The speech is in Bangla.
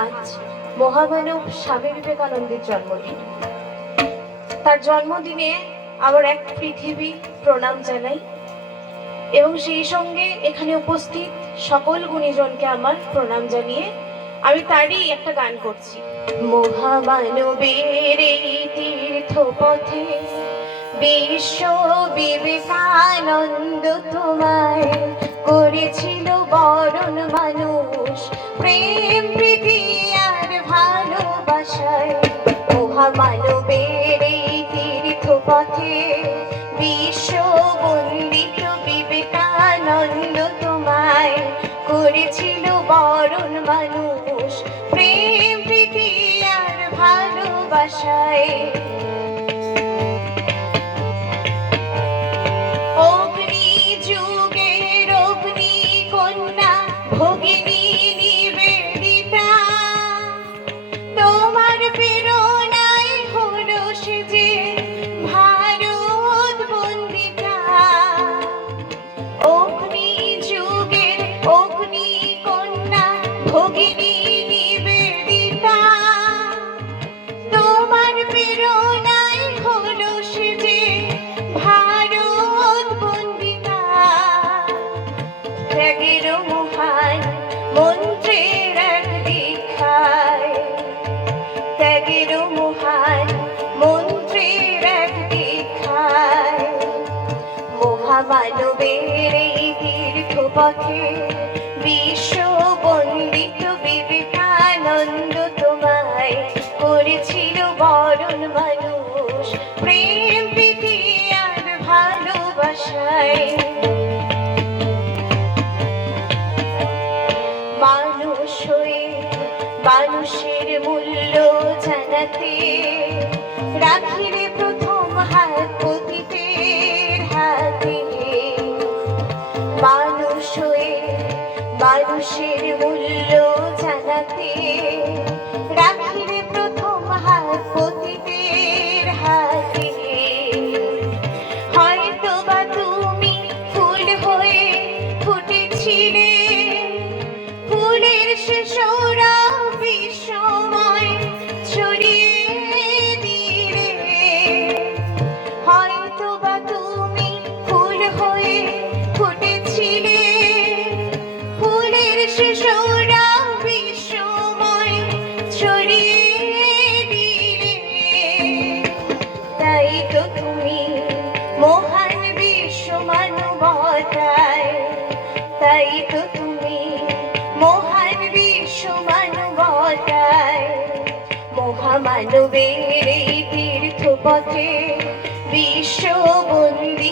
আজ মহামানব স্বামী বিবেকানন্দের জন্মদিন। তার জন্মদিনে আবার এক পৃথিবী প্রণাম জানাই এবং সেই সঙ্গে এখানে উপস্থিত সকল গুণীজনকে আমার প্রণাম জানিয়ে আমি তারই একটা গান করছি। মহামানবের এই তীর্থপথে বিশ্ব বিবেকানন্দ তোমায় করেছিল বরণ মানুষ প্রেম প্রীতি আর ভালোবাসায়। মহামানবের এই তীর্থপথে বিশ্ব বন্দিত বিবেকানন্দ তোমায় করেছিল বরণ মানুষ প্রেম প্রীতি আর ভালোবাসায়। অগ্নি যুগের অগ্নি কন্যা ভগিনী নিবেদিতা, তোমার প্রেরণায় হলো সে যে ভারত বন্দিতা। অগ্নি যুগের অগ্নি কন্যা ভগিনী নিবেদিতা, তোমার প্রেরণায় হলো সে যে ভারত বন্দিতা। ত্যাগের মহান মন্ত্রের এক দীক্ষায়, ত্যাগের মহান মন্ত্রের এক দীক্ষায়। মহামানবের এই তীর্থপথে বিশ্ব বন্দিত বিবেকানন্দ তোমায় করেছিল বরণ মানুষ প্রেম প্রীতি আর ভালোবাসায়। মানুষ হয়ে মানুষের মূল্য জানাতে রাখিলে প্রথম হাত পতিতের হাতে। মানুষ হয়ে মানুষের মূল্য জানাতে রাখিলে প্রথম হাত পতিতের হাতে। হয়তো বা তুমি ফুল হয়ে ফুটেছিলে, ফুলের সে সৌরভ বিশ্বময় ছড়িয়ে দিলে। হয়তো বা তুমি ফুল হয়ে ফুটেছিলে, ফুলের সে সৌরভ বিশ্বময় ছড়িয়ে দিলে। তাই তো তুমি মহান বিশ্ব মানবতায়, তাই তো তুমি মহান বিশ্ব মানবতায়। মহামানবের এই তীর্থপথে বিশ্ব বন্দি